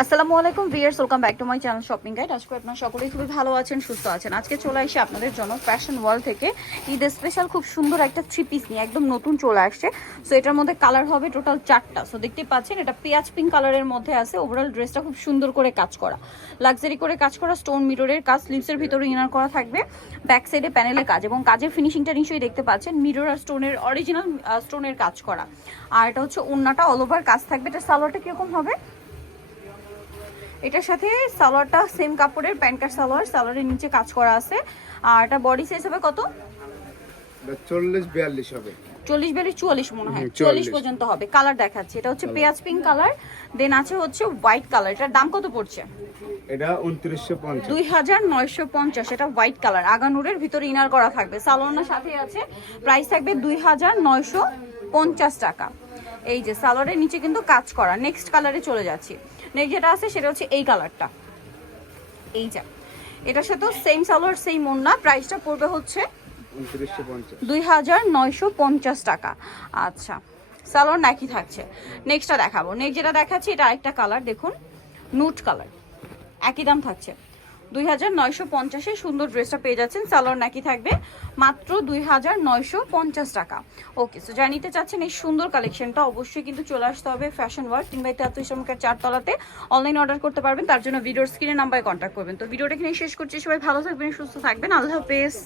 আসসালামু আলাইকুম viewers welcome back to my channel shopping guide. আজকে আপনারা সকলেই খুবই ভালো আছেন, সুস্থ আছেন। আজকে চলে আসি আপনাদের জন্য ফ্যাশন ওয়ার্ল্ড থেকে। ঈদ স্পেশাল খুব সুন্দর একটা থ্রি পিস নিয়ে একদম নতুন চলে আসছে। সো এটার মধ্যে কালার হবে টোটাল চারটা। সো দেখতে পাচ্ছেন, এটা পেঁয়াজ পিঙ্ক কালারের মধ্যে আছে। ওভারঅল ড্রেসটা খুব সুন্দর করে কাজ করা। লাক্সারি করে কাজ করা স্টোন মিররের কাজ স্লিভসের ভিতরে ইনার করা থাকবে। ব্যাক সাইডে প্যানেলের কাজ এবং কাজের ফিনিশিংটা নিশ্চয়ই দেখতে পাচ্ছেন। মিরর আর স্টোনের অরিজিনাল স্টোনের কাজ করা। আর এটা হচ্ছে ওন্নাটা অল ওভার কাজ থাকবে। এটা সালোয়ারটা কীরকম হবে? এটার সাথে সালোয়ারটা সেম কাপড়ের প্যান্ট কাট সালোয়ার সালোয়ারের নিচে কাজ করা আছে। আর এটা বডি সাইজ হবে কত? চল্লিশ বিয়াল্লিশ হবে। চল্লিশ বিয়াল্লিশ চুয়াল্লিশ মনে হয়। 44 পর্যন্ত হবে। কালার দেখাচ্ছি। এটা হচ্ছে পেঁয়াজ পিঙ্ক কালার দেন আছে হচ্ছে হোয়াইট কালার এটার দাম কত পড়ছে? এটা উনত্রিশশো পঞ্চাশ। দুই হাজার নয়শো পঞ্চাশ। এটা হোয়াইট কালার আগানুরের ভিতরে ইনার করা থাকবে। সালোয়ারের সাথে আছে। প্রাইস থাকবে দুই হাজার নয়শো পঞ্চাশ টাকা। এই যে সালোয়ারের নিচে কিন্তু কাজ করা নেক্সট কালারে চলে যাচ্ছি। নেক্সট যেটা আছে সেটা হচ্ছে এই কালারটা এই যে এটার সাথেও সেম সালোয়ার সেম ওন্না প্রাইসটা পড়বে হচ্ছে দুই হাজার নয়শো পঞ্চাশ টাকা। আচ্ছা সালোয়ার নাকি থাকছে। নেক্সটটা দেখাবো। নেক্সট যেটা দেখাচ্ছি এটা আরেকটা কালার দেখুন নুট কালার একই দাম থাকছে। দুই হাজার নয়শো পঞ্চাশে সুন্দর ড্রেসটা পেয়ে যাচ্ছেন। সালোয়ার নাকি থাকবে মাত্র দুই হাজার নয়শো পঞ্চাশ টাকা। ওকে সো যা নিতে চাচ্ছেন এই সুন্দর কালেকশনটা অবশ্যই কিন্তু চলে আসতে হবে ফ্যাশন ওয়ার্ল্ড তিন বাই তেত্রিশ নম্বর চারতলাতে। অনলাইন অর্ডার করতে পারবেন, তার জন্য ভিডিওর স্ক্রিনে নাম্বারে কন্ট্যাক্ট করবেন। তো ভিডিওটা এখানে শেষ করছি, সবাই ভালো থাকবেন, সুস্থ থাকবেন। আল্লাহ হাফেজ।